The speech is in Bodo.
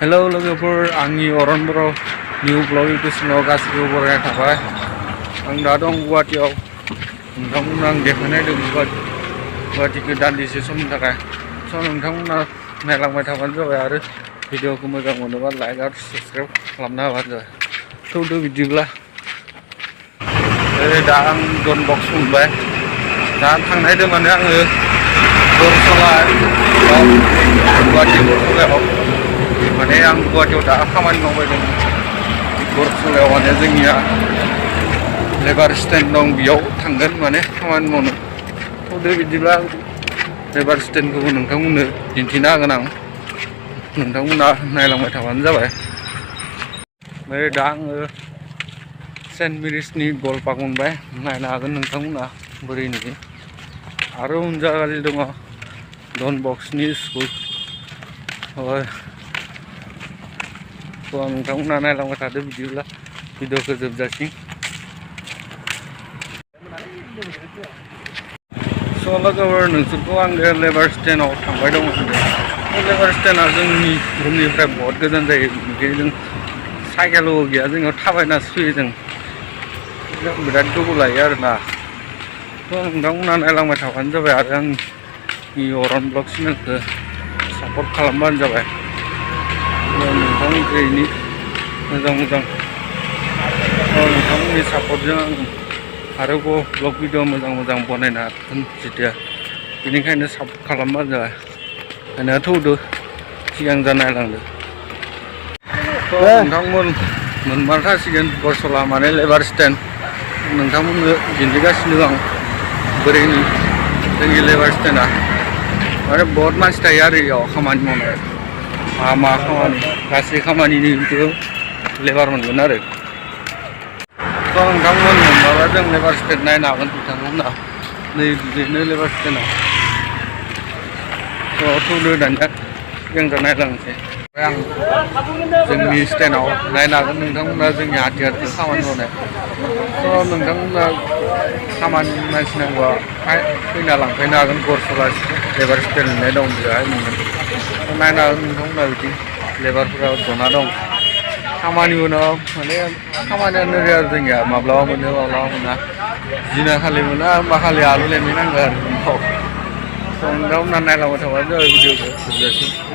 हेलौ लोगोफोर आंनि अरन बर' निउ ब्लग इउटुब चेनेलाव गासिबो बरायना थाबाय। आं दा दं गुवाहाटीआव। नोंथांमोननो आं देखायनायदों गुवाहाटीखौ दान्दिसे समनि थाखाय। स' नोंथांमोना नायलांबाय थाबानो जाबाय आरो भिडिअखौ मोजां मोनोबा लाइक आरो साबसक्राइब खालामना होबानो जाबाय। थौदो बिदिब्ला दा आं डन बक्स मोनबाय। दा थांनायदों माने आङो बरसला गुवाहाटी बरसलायाव माने आं गुवाहाटीयाव दा खामानि मावबाय दं। बरसलायाव माने जोंनिया लेबार स्टेन्ड दं, बेयाव थांगोन माने खामानि मावनो। थौदो बिदिब्ला लेबार स्टेन्डखौबो नोंथांमोननो दिन्थिना होगोन आं। नोंथांमोना नायलांबाय थाबानो जाबाय। ओमफ्राय दा आङो सेन्ट मेरिसनि गल पार्क मोनबाय, नायनो हागोन नोंथांमोना बोरै नुयो। आरो उनजागालि दङ डन बक्सनि स्कुल। नोंथांमोना नायलांबाय थादो बिदिब्ला भिडिअखौ जोबजासिम। स' लोगोफोर नोंसोरखौ आङो लेबार स्टेन्डआव थांबाय दं होनदों। लेबार स्टेन्डआ जोंनि रुमनिफ्राय बहुत गोजान जायो। बेनिखायनो जों साइकेलबो गैया, जोंनियाव थाबायनासो फैयो जों। बिराद गोबाव लायो आरोना। थ' नोंथांमोना नायलांबाय थाबानो जाबाय आरो आंनि अरन ब्लग चेनेलखौ सापर्ट खालामबानो जाबाय। नोंथांमोननि मोजां नोंथांमोननि सापर्टजों आं आरोबाव ब्लग भिडिअ मोजां बनायनो हागोन जेथिया। बेनिखायनो सापर्ट खालामबानो जाबाय। दानिया थौदो सिगां जा नायलांदो। नोंथांमोन मोनमारखासिगोन बरसला माने लेबार स्टेन्ड। नोंथांमोननो दिन्थिगासिनो आं बोरै जोंनि लेबार स्टेन्डआ। माने बहुत मानसि थायो आरो बेयाव खामानि मावनाय। मा खामानि गासै खामानिनिबो लेबार मोनगोन आरो। थ' नोंथांमोन मोनमारबा जों लेबार स्टेन्ड नायनो हागोन नोंथांमोना। नै बेनो लेबार स्टेन्डआ। थौदो दानिया सिगांजा नायलांसै। आं जोंनि स्टेन्डआव नायनो हागोन नोंथांमोना जोंनि हाथियारखौ खामानि मावनाय। थ' नोंथांमोना खामानि मानसि नांगौबा फैना लांफैनो हागोन। बरसला लेबार स्टेन्ड होननाय दं, बेवहाय मोनगोन। नायनो हागोन नोंथांमोना बिदि लेबारफोरा जना दं। खामानिबो नङा माने खामानियानो ओरै आरो जोंनिया माब्लाबा मोनो माब्लाबा मोना। जिना खालि मोना होमबा खालि आलु लेमहैनांगौ आरो न'आव। नोंथांमोना नायलांबाय थाबानो जाबाय भिडिअखौ जोबजासिम।